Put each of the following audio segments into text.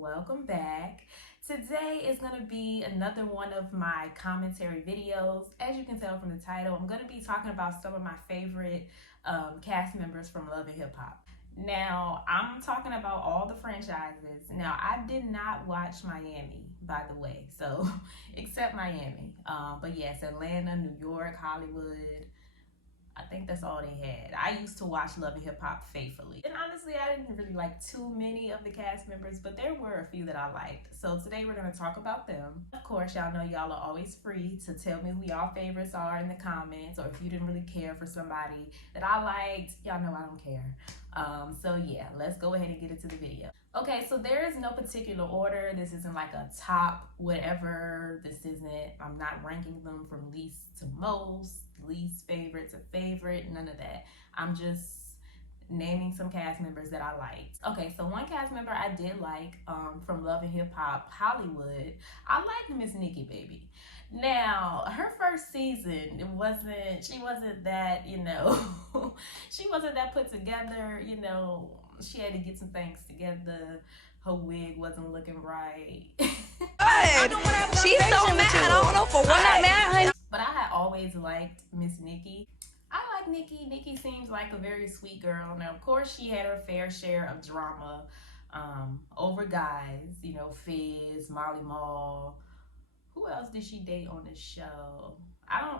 welcome back. Today is going to be another one of my commentary videos. As you can tell from the title, I'm going to be talking about some of my favorite cast members from Love and Hip Hop. Now, I'm talking about all the franchises. Now, I did not watch Miami, by the way, so except Miami. But yes, Atlanta, New York, Hollywood. I think that's all they had. I used to watch Love and Hip Hop faithfully. And honestly, I didn't really like too many of the cast members, but there were a few that I liked. So today we're going to talk about them. Of course, y'all know y'all are always free to tell me who y'all favorites are in the comments, or if you didn't really care for somebody that I liked, y'all know I don't care. So yeah, let's go ahead and get into the video. Okay, so there is no particular order. This isn't like a top whatever. This isn't, I'm not ranking them from least to most, least favorite to favorite, none of that. I'm just naming some cast members that I liked. Okay, so one cast member I did like from Love and Hip Hop Hollywood, I liked Miss Nikki, baby. Now, her first season, she wasn't that, she wasn't that put together, she had to get some things together. Her wig wasn't looking right. She's so mad. I don't know for what I'm mad. But I had always liked Miss Nikki. I like Nikki. Nikki seems like a very sweet girl. Now, of course, she had her fair share of drama over guys, Fizz, Molly Mall. Who else did she date on the show?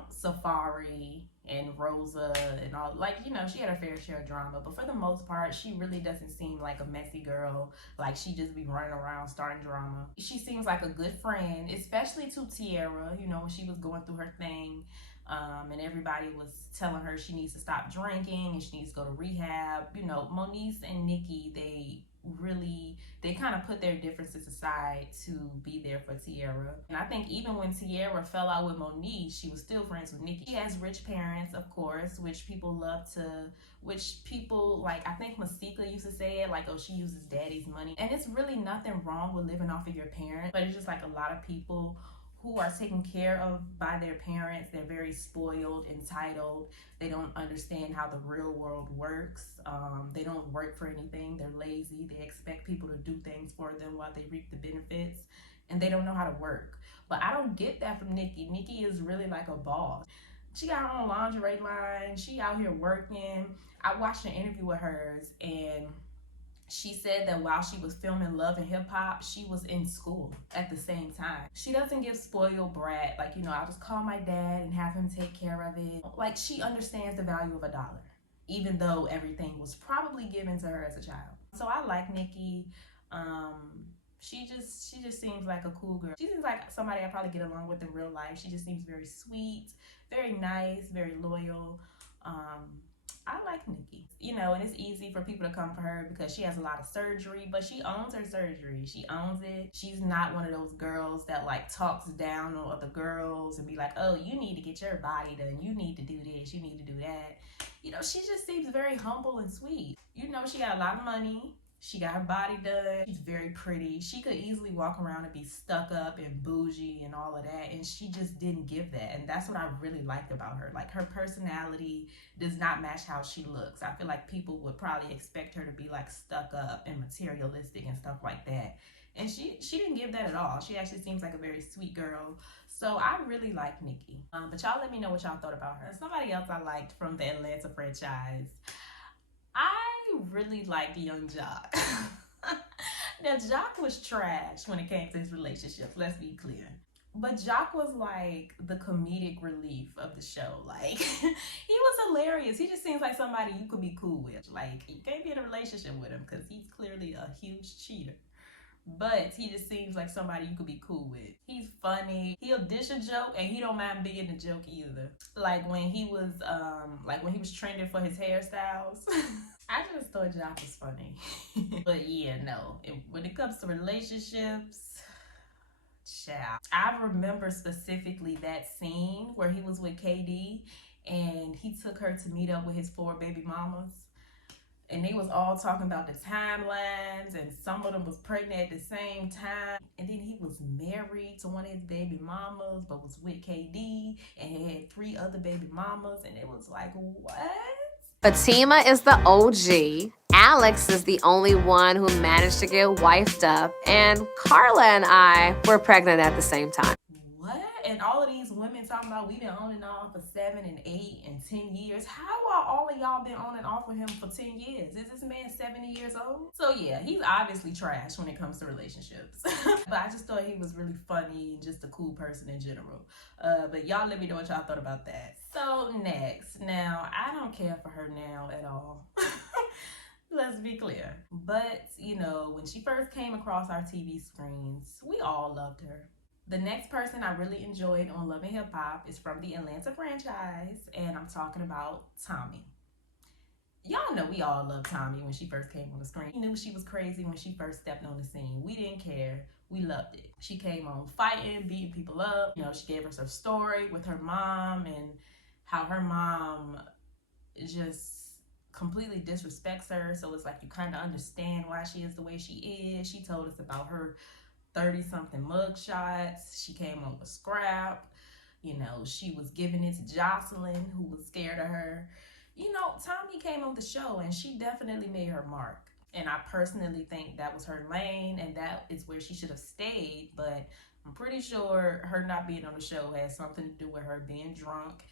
Safari and Rosa and all, she had her fair share of drama, but for the most part, she really doesn't seem like a messy girl. Like, she just be running around starting drama. She seems like a good friend, especially to Tierra, when she was going through her thing, and everybody was telling her she needs to stop drinking and she needs to go to rehab. Moniece and Nikki, they kind of put their differences aside to be there for Tierra. And I think even when Tierra fell out with Moniece, she was still friends with Nikki. She has rich parents, of course, which people like, I think Masika used to say it, like, oh, she uses daddy's money. And it's really nothing wrong with living off of your parents, but it's just like a lot of people who are taken care of by their parents. They're very spoiled, entitled. They don't understand how the real world works. They don't work for anything. They're lazy. They expect people to do things for them while they reap the benefits, and they don't know how to work. But I don't get that from Nikki. Nikki is really like a boss. She got her own lingerie line. She out here working. I watched an interview with hers, and she said that while she was filming Love and Hip Hop, she was in school at the same time. She doesn't give spoiled brat, like, I'll just call my dad and have him take care of it. Like, she understands the value of $1, even though everything was probably given to her as a child. So I like Nikki. She just seems like a cool girl. She seems like somebody I probably get along with in real life. She just seems very sweet, very nice, very loyal. I like Nikki, and it's easy for people to come for her because she has a lot of surgery, but she owns her surgery. She owns it. She's not one of those girls that like talks down on other girls and be like, oh, you need to get your body done. You need to do this. You need to do that. She just seems very humble and sweet. She got a lot of money. She got her body done. She's very pretty. She could easily walk around and be stuck up and bougie and all of that, and she just didn't give that. And that's what I really liked about her. Like, her personality does not match how she looks. I feel like people would probably expect her to be like stuck up and materialistic and stuff like that. And she didn't give that at all. She actually seems like a very sweet girl. So I really like Nikki. But y'all let me know what y'all thought about her. Somebody else I liked from the Atlanta franchise, I really liked young Jacques. Now, Jacques was trash when it came to his relationships, let's be clear. But Jacques was like the comedic relief of the show. Like, he was hilarious. He just seems like somebody you could be cool with. Like, you can't be in a relationship with him because he's clearly a huge cheater. But he just seems like somebody you could be cool with. He's funny. He'll dish a joke and he don't mind being the joke either. Like when he was trending for his hairstyles. I just thought Jacques was funny. But yeah, no. When it comes to relationships, child. I remember specifically that scene where he was with KD and he took her to meet up with his 4 baby mamas. And they was all talking about the timelines, and some of them was pregnant at the same time. And then he was married to one of his baby mamas, but was with KD, and he had 3 other baby mamas. And it was like, what? Fatima is the OG. Alex is the only one who managed to get wifed up. And Carla and I were pregnant at the same time. What? And all of these women talking about we been on and off for 7 and 8 and 10 years. How are all of y'all been on and off with him for 10 years? Is this man 70 years old? So yeah, he's obviously trash when it comes to relationships. But I just thought he was really funny and just a cool person in general. But y'all let me know what y'all thought about that. So next, now I don't care for her now at all. Let's be clear. But, you know, when she first came across our TV screens, we all loved her. The next person I really enjoyed on Love and Hip Hop is from the Atlanta franchise, and I'm talking about Tommy. Y'all know we all loved Tommy when she first came on the screen. We knew she was crazy when she first stepped on the scene. We didn't care. We loved it. She came on fighting, beating people up. You know, she gave us her story with her mom and how her mom just completely disrespects her. So it's like you kind of understand why she is the way she is. She told us about her 30-something mug shots. She came up with scrap. You know, she was giving it to Jocelyn, who was scared of her. You know, Tommy came on the show and she definitely made her mark. And I personally think that was her lane and that is where she should have stayed. But I'm pretty sure her not being on the show has something to do with her being drunk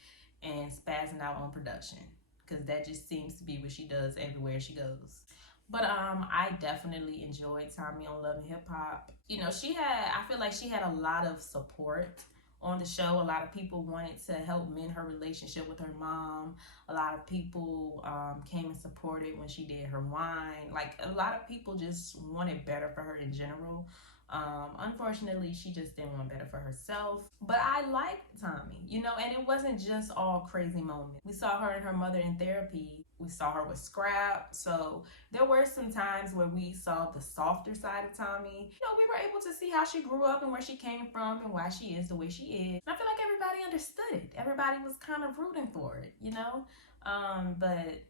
and spazzing out on production. Because that just seems to be what she does everywhere she goes. But I definitely enjoyed Tommy on Love and Hip Hop. You know, I feel like she had a lot of support on the show. A lot of people wanted to help mend her relationship with her mom. A lot of people came and supported when she did her wine. Like, a lot of people just wanted better for her in general. Unfortunately, she just didn't want better for herself. But I liked Tommy, you know, and it wasn't just all crazy moments. We saw her and her mother in therapy. We saw her with Scrap. So there were some times where we saw the softer side of Tommy. You know, we were able to see how she grew up and where she came from and why she is the way she is. And I feel like everybody understood it. Everybody was kind of rooting for it, you know? But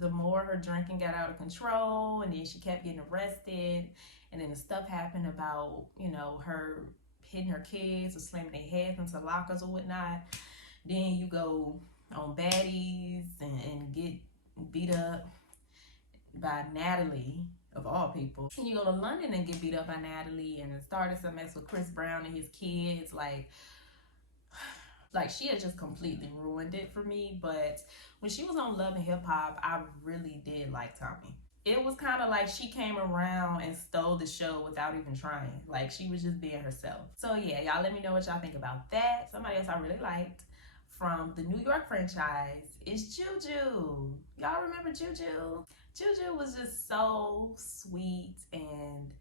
the more her drinking got out of control and then she kept getting arrested and then the stuff happened about, you know, her hitting her kids or slamming their heads into lockers or whatnot, then you go on baddies and get beat up by Natalie, of all people. And you go to London and get beat up by Natalie and it started some mess with Chris Brown and his kids. Like she had just completely ruined it for me. But when she was on Love and Hip Hop, I really did like Tommy. It was kind of like she came around and stole the show without even trying. Like she was just being herself. So yeah, y'all let me know what y'all think about that. Somebody else I really liked from the New York franchise is Juju. Y'all remember Juju? Juju was just so sweet and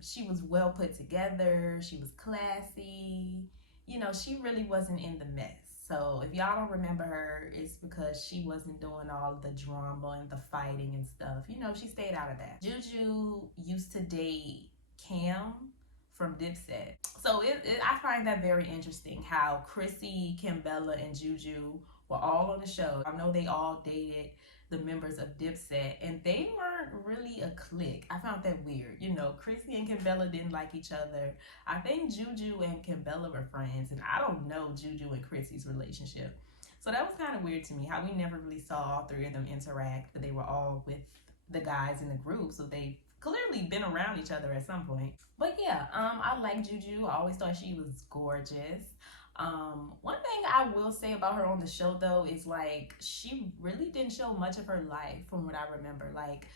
she was well put together. She was classy. You know, she really wasn't in the mess. So if y'all don't remember her, it's because she wasn't doing all the drama and the fighting and stuff. You know, she stayed out of that. Juju used to date Cam from Dipset. So I find that very interesting how Chrissy, Kimbella, and Juju were all on the show. I know they all dated the members of Dipset and they weren't really a clique. I found that weird. You know, Chrissy and Kimbella didn't like each other. I think Juju and Kimbella were friends and I don't know Juju and Chrissy's relationship. So that was kind of weird to me how we never really saw all three of them interact, but they were all with the guys in the group, so they clearly been around each other at some point. But yeah, I like Juju. I always thought she was gorgeous. One thing I will say about her on the show though is like she really didn't show much of her life from what I remember. Like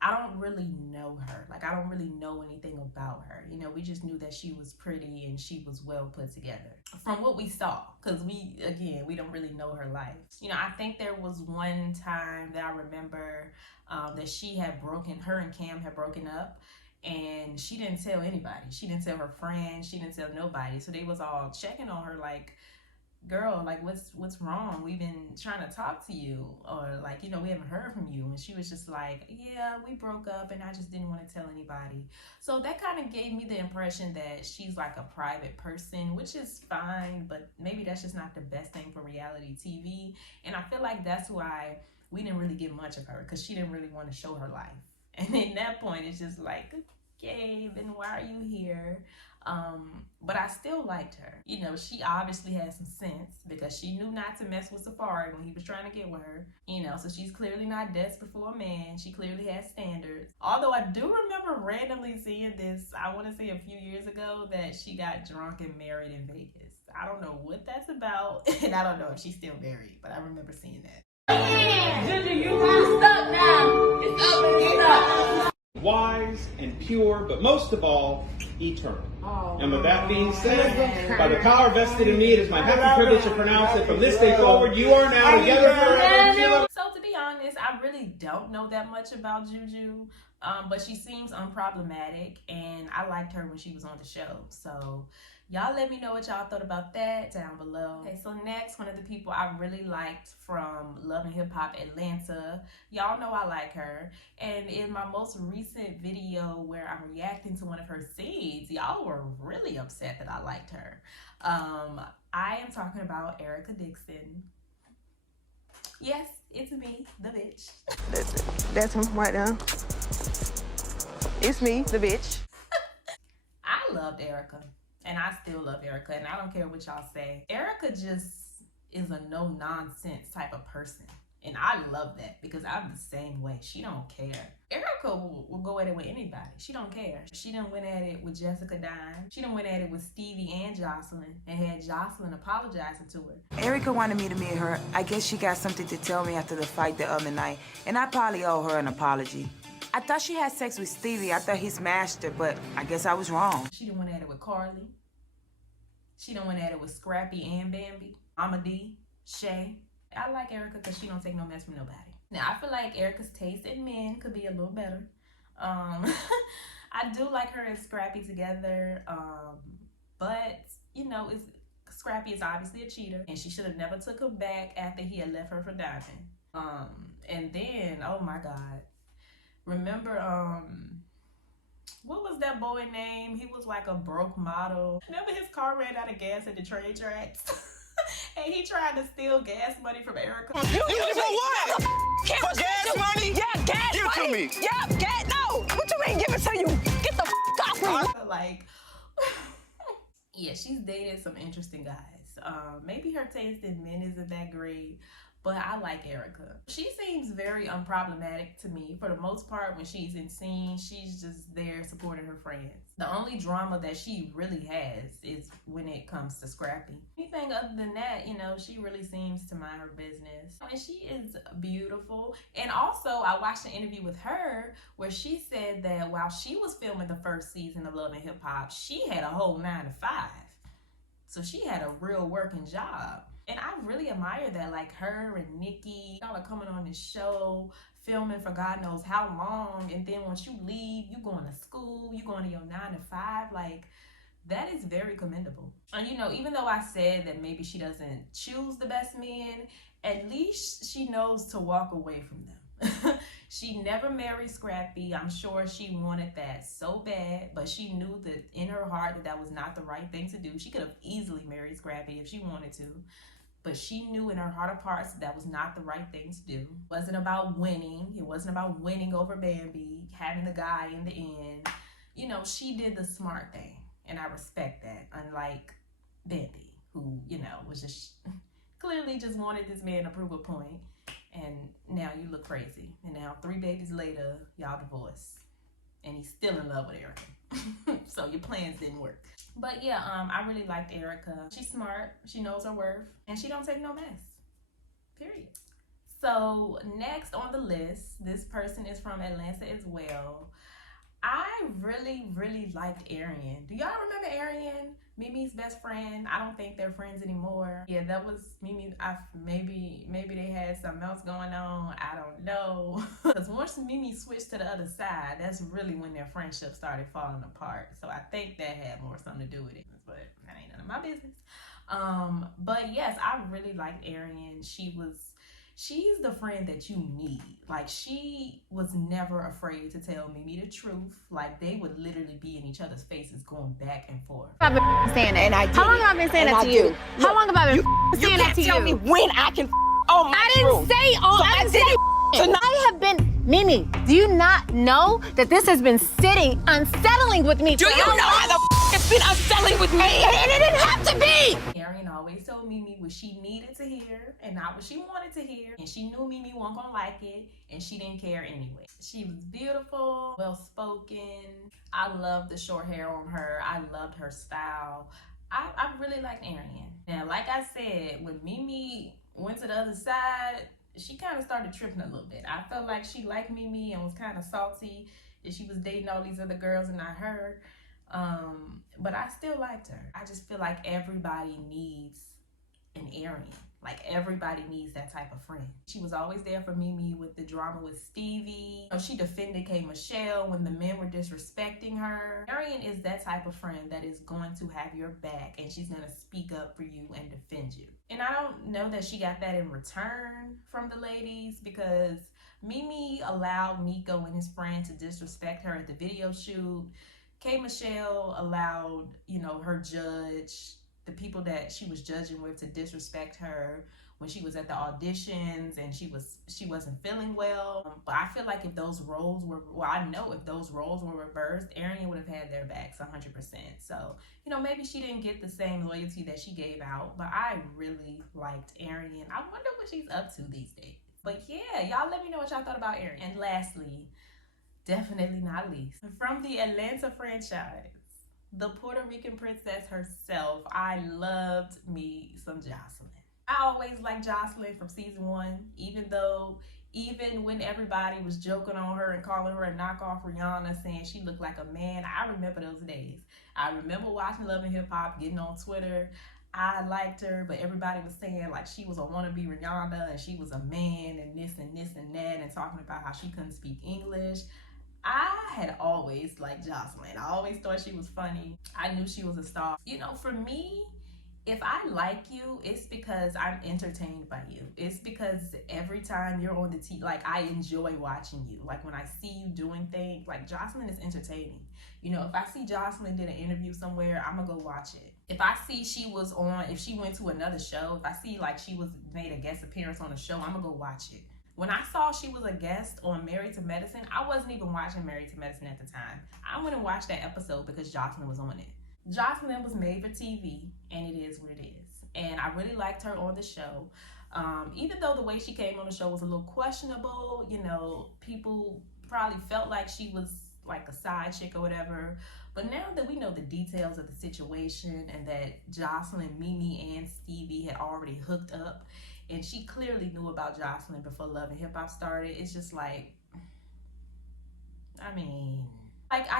I don't really know her. Like I don't really know anything about her. You know, we just knew that she was pretty and she was well put together from what we saw. Because we don't really know her life. You know, I think there was one time that I remember that her and Cam had broken up. And she didn't tell anybody. She didn't tell her friends. She didn't tell nobody. So they was all checking on her like, girl, like what's wrong? We've been trying to talk to you, or like, you know, we haven't heard from you. And she was just like, yeah, we broke up and I just didn't want to tell anybody. So that kind of gave me the impression that she's like a private person, which is fine, but maybe that's just not the best thing for reality TV. And I feel like that's why we didn't really get much of her, because she didn't really want to show her life. And at that point, it's just like, okay, then why are you here? But I still liked her. You know, she obviously had some sense because she knew not to mess with Safari when he was trying to get with her. You know, so she's clearly not desperate for a man. She clearly has standards. Although I do remember randomly seeing this, I want to say a few years ago, that she got drunk and married in Vegas. I don't know what that's about, and I don't know if she's still married, but I remember seeing that. Juju, you messed up now. It's up and it's up. Wise and pure, but most of all, eternal. And with that being said, by the power vested in me, it is my happy privilege to pronounce that from this day forward, you are now together forever. So to be honest, I really don't know that much about Juju, but she seems unproblematic, and I liked her when she was on the show. So y'all let me know what y'all thought about that down below. Okay, so next, one of the people I really liked from Love and Hip Hop Atlanta. Y'all know I like her. And in my most recent video where I'm reacting to one of her scenes, y'all were really upset that I liked her. I am talking about Erica Dixon. Yes, it's me, the bitch. That's him right now. It's me, the bitch. I loved Erica. And I still love Erica, and I don't care what y'all say. Erica just is a no-nonsense type of person. And I love that because I'm the same way. She don't care. Erica will go at it with anybody. She don't care. She done went at it with Jessica Dime. She done went at it with Stevie and Jocelyn and had Jocelyn apologizing to her. Erica wanted me to meet her. I guess she got something to tell me after the fight the other night, and I probably owe her an apology. I thought she had sex with Stevie. I thought he smashed her, but I guess I was wrong. She done went at it with Carly. She done went at it with Scrappy and Bambi, Mama D, Shay. I like Erica because she don't take no mess from nobody. Now, I feel like Erica's taste in men could be a little better. I do like her and Scrappy together, but, you know, Scrappy is obviously a cheater, and she should have never took him back after he had left her for Diamond. And then, oh my God, remember, what was that boy name? He was like a broke model. Remember his car ran out of gas at the train tracks? And he tried to steal gas money from Erica. You for what? For gas money? Yeah, gas Give money. it to me. Yeah, gas. No. What you mean give it to you? Get the off me. Like, yeah, she's dated some interesting guys. Maybe her taste in men isn't that great, but I like Erica. She seems very unproblematic to me. For the most part, when she's in scene, she's just there supporting her friends. The only drama that she really has is when it comes to Scrappy. Anything other than that, you know, she really seems to mind her business. And she is beautiful. And also, I watched an interview with her where she said that while she was filming the first season of Love and Hip Hop, she had a whole 9 to 5. So she had a real working job. And I really admire that, like her and Nikki, y'all are coming on this show, filming for God knows how long, and then once you leave, you going to school, you going to your 9 to 5, like, that is very commendable. And you know, even though I said that maybe she doesn't choose the best men, at least she knows to walk away from them. She never married Scrappy. I'm sure she wanted that so bad, but she knew that in her heart that that was not the right thing to do. She could have easily married Scrappy if she wanted to. But she knew in her heart of hearts that was not the right thing to do. It wasn't about winning. It wasn't about winning over Bambi, having the guy in the end. You know, she did the smart thing, and I respect that, unlike Bambi, who, you know, was just clearly just wanted this man to prove a point, and now you look crazy. And now 3 babies later, y'all divorced, and he's still in love with Erica. So your plans didn't work. But yeah, I really liked Erica. She's smart, she knows her worth, and she don't take no mess, period. So next on the list, this person is from Atlanta as well. I really, really liked Aryan. Do y'all remember Aryan? Mimi's best friend. I don't think they're friends anymore. Yeah, that was Mimi. Maybe they had something else going on. I don't know. Because once Mimi switched to the other side, that's really when their friendship started falling apart. So I think that had more something to do with it. But that ain't none of my business. But yes, I really liked Aryan. She's the friend that you need. Like, she was never afraid to tell Mimi the truth. Like, they would literally be in each other's faces going back and forth. I've been saying that. And I did How long it. have I been saying And that I to did you? it. How long have I been saying that to you? You can't tell me when I can on my I didn't truth. say all. So I I didn't did say it tonight. I have been, Mimi, do you not know that this has been sitting, unsettling with me? Do for you how know long? how the Be not selling with me. And it didn't have to be. Aryan always told Mimi what she needed to hear and not what she wanted to hear. And she knew Mimi wasn't gonna like it, and she didn't care anyway. She was beautiful, well-spoken. I loved the short hair on her. I loved her style. I really liked Aryan. Now, like I said, when Mimi went to the other side, she kind of started tripping a little bit. I felt like she liked Mimi and was kind of salty that she was dating all these other girls and not her. But I still liked her. I just feel like everybody needs an Aryan. Like, everybody needs that type of friend. She was always there for Mimi with the drama with Stevie. She defended K. Michelle when the men were disrespecting her. Aryan is that type of friend that is going to have your back, and she's going to speak up for you and defend you. And I don't know that she got that in return from the ladies, because Mimi allowed Nico and his friend to disrespect her at the video shoot. K. Michelle allowed, her judge, the people that she was judging with, to disrespect her when she was at the auditions and she wasn't feeling well. But I feel like if those roles were, I know if those roles were reversed, Aryan would have had their backs 100%. So, maybe she didn't get the same loyalty that she gave out, but I really liked Aryan. I wonder what she's up to these days. But yeah, y'all let me know what y'all thought about Aryan. And lastly, definitely not least, from the Atlanta franchise, the Puerto Rican princess herself, I loved me some Jocelyn. I always liked Jocelyn from season 1, even when everybody was joking on her and calling her a knockoff Rihanna, saying she looked like a man. I remember those days. I remember watching Love and Hip Hop, getting on Twitter. I liked her, but everybody was saying like she was a wannabe Rihanna and she was a man and this and this and that, and talking about how she couldn't speak English. I had always liked Jocelyn. I always thought she was funny. I knew she was a star. For me, if I like you, it's because I'm entertained by you. It's because every time you're on the TV, like, I enjoy watching you. Like, when I see you doing things, like, Jocelyn is entertaining. If I see Jocelyn did an interview somewhere, I'm gonna go watch it. If I see if she went to another show, if I see like she made a guest appearance on a show, I'm gonna go watch it. When I saw she was a guest on Married to Medicine, I wasn't even watching Married to Medicine at the time. I went and watched that episode because Jocelyn was on it. Jocelyn was made for TV, and it is what it is. And I really liked her on the show. Even though the way she came on the show was a little questionable, people probably felt like she was like a side chick or whatever. But now that we know the details of the situation and that Jocelyn, Mimi, and Stevie had already hooked up, and she clearly knew about Jocelyn before Love and Hip Hop started, it's just like, I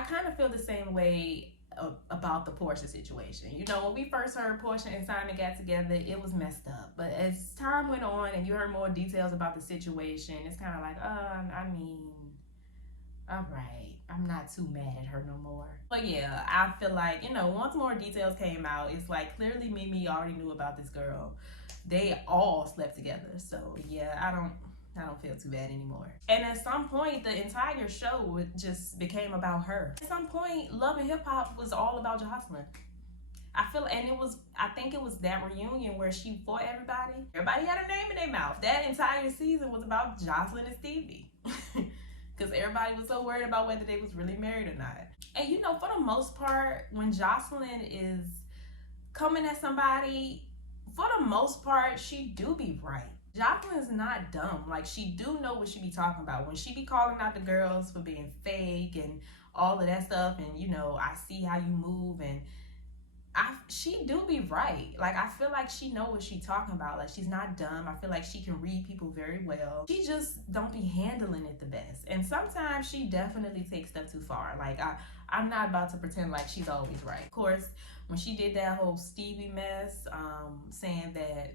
kind of feel the same way about the Portia situation. When we first heard Portia and Simon got together, it was messed up. But as time went on and you heard more details about the situation, it's kind of like, all right, I'm not too mad at her no more. But yeah, I feel like, once more details came out, it's like clearly Mimi already knew about this girl. They all slept together. So yeah, I don't feel too bad anymore. And at some point, the entire show just became about her. At some point, Love and Hip Hop was all about Jocelyn. I think it was that reunion where she fought everybody. Everybody had a name in their mouth. That entire season was about Jocelyn and Stevie. Because everybody was so worried about whether they was really married or not. And for the most part, when Jocelyn is coming at somebody, for the most part, she do be right. Jocelyn is not dumb. Like, she do know what she be talking about. When she be calling out the girls for being fake and all of that stuff, and I see how you move, and she do be right. Like, I feel like she know what she talking about. Like, she's not dumb. I feel like she can read people very well. She just don't be handling it the best. And sometimes she definitely takes stuff too far. Like, I'm not about to pretend like she's always right. Of course, when she did that whole Stevie mess, saying that,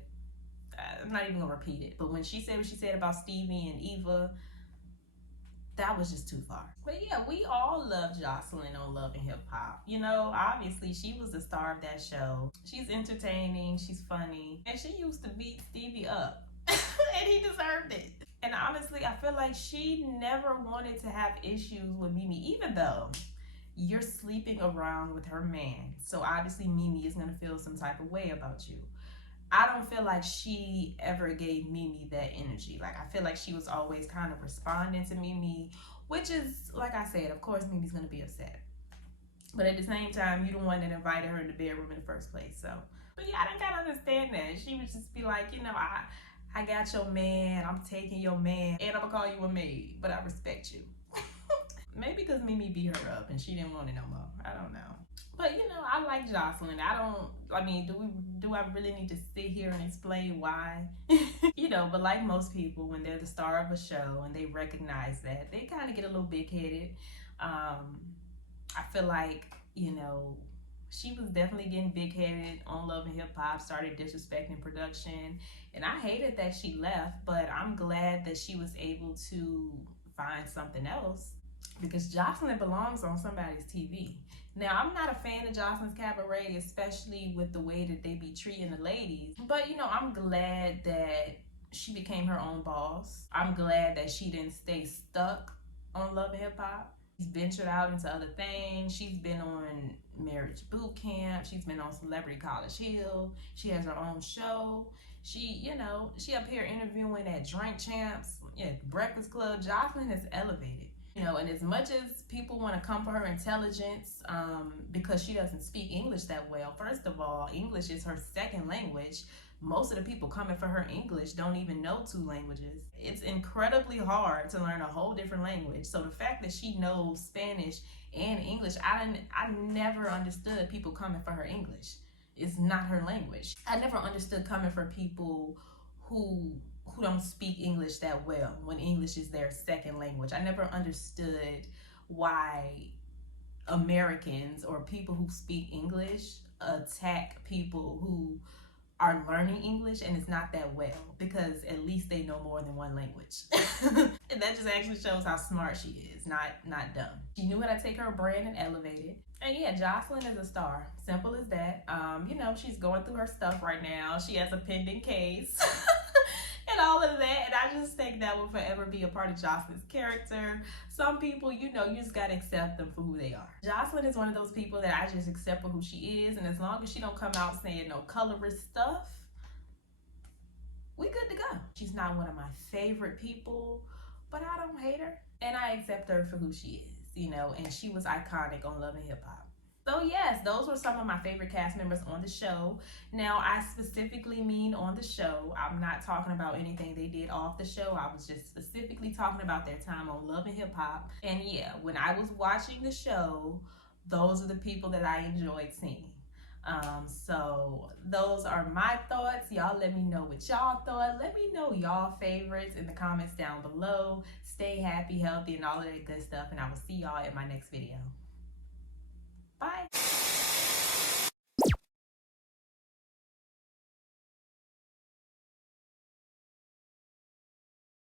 I'm not even gonna repeat it, but when she said what she said about Stevie and Eva, that was just too far. But yeah, we all love Jocelyn on Love and Hip Hop. Obviously she was the star of that show. She's entertaining, she's funny, and she used to beat Stevie up and he deserved it. And honestly, I feel like she never wanted to have issues with Mimi, even though you're sleeping around with her man. So obviously Mimi is gonna feel some type of way about you. I don't feel like she ever gave Mimi that energy. Like, I feel like she was always kind of responding to Mimi, which is, like I said, of course Mimi's gonna be upset. But at the same time, you the one that invited her in the bedroom in the first place. So, but yeah, I don't gotta understand that. She would just be like, you know, I got your man, I'm taking your man, and I'm gonna call you a maid, but I respect you. Maybe because Mimi beat her up and she didn't want it no more. I don't know. But you know, I like Jocelyn. Do I really need to sit here and explain why? You know, but like most people, when they're the star of a show and they recognize that, they kind of get a little big-headed. I feel like, you know, she was definitely getting big-headed on Love and Hip Hop, started disrespecting production, and I hated that she left, but I'm glad that she was able to find something else because Jocelyn belongs on somebody's TV. Now, I'm not a fan of Jocelyn's Cabaret, especially with the way that they be treating the ladies, but you know, I'm glad that she became her own boss. I'm glad that she didn't stay stuck on Love and Hip Hop. She's ventured out into other things. She's been on Marriage Boot Camp. She's been on Celebrity College Hill. She has her own show. She up here interviewing at Drink Champs, Breakfast Club. Jocelyn has elevated. You know, and as much as people want to come for her intelligence because she doesn't speak English that well, first of all, English is her second language. Most of the people coming for her English don't even know 2 languages. It's incredibly hard to learn a whole different language. So the fact that she knows Spanish and English, I never understood people coming for her English. It's not her language. I never understood coming for people who don't speak English that well when English is their second language. I never understood why Americans or people who speak English attack people who are learning English and it's not that well, because at least they know more than one language. And that just actually shows how smart she is, not dumb. She knew how to take her brand and elevate it. And yeah, Jocelyn is a star. Simple as that. You know, she's going through her stuff right now. She has a pending case. And all of that, and I just think that will forever be a part of Jocelyn's character. Some people, you know, you just gotta accept them for who they are. Jocelyn is one of those people that I just accept for who she is, and as long as she don't come out saying no colorist stuff, we good to go. She's not one of my favorite people, but I don't hate her, and I accept her for who she is, you know, and she was iconic on Love and Hip Hop. So yes, those were some of my favorite cast members on the show. Now, I specifically mean on the show. I'm not talking about anything they did off the show. I was just specifically talking about their time on Love and Hip Hop. And yeah, when I was watching the show, those are the people that I enjoyed seeing. So those are my thoughts. Y'all let me know what y'all thought. Let me know y'all favorites in the comments down below. Stay happy, healthy, and all of that good stuff. And I will see y'all in my next video. Bye.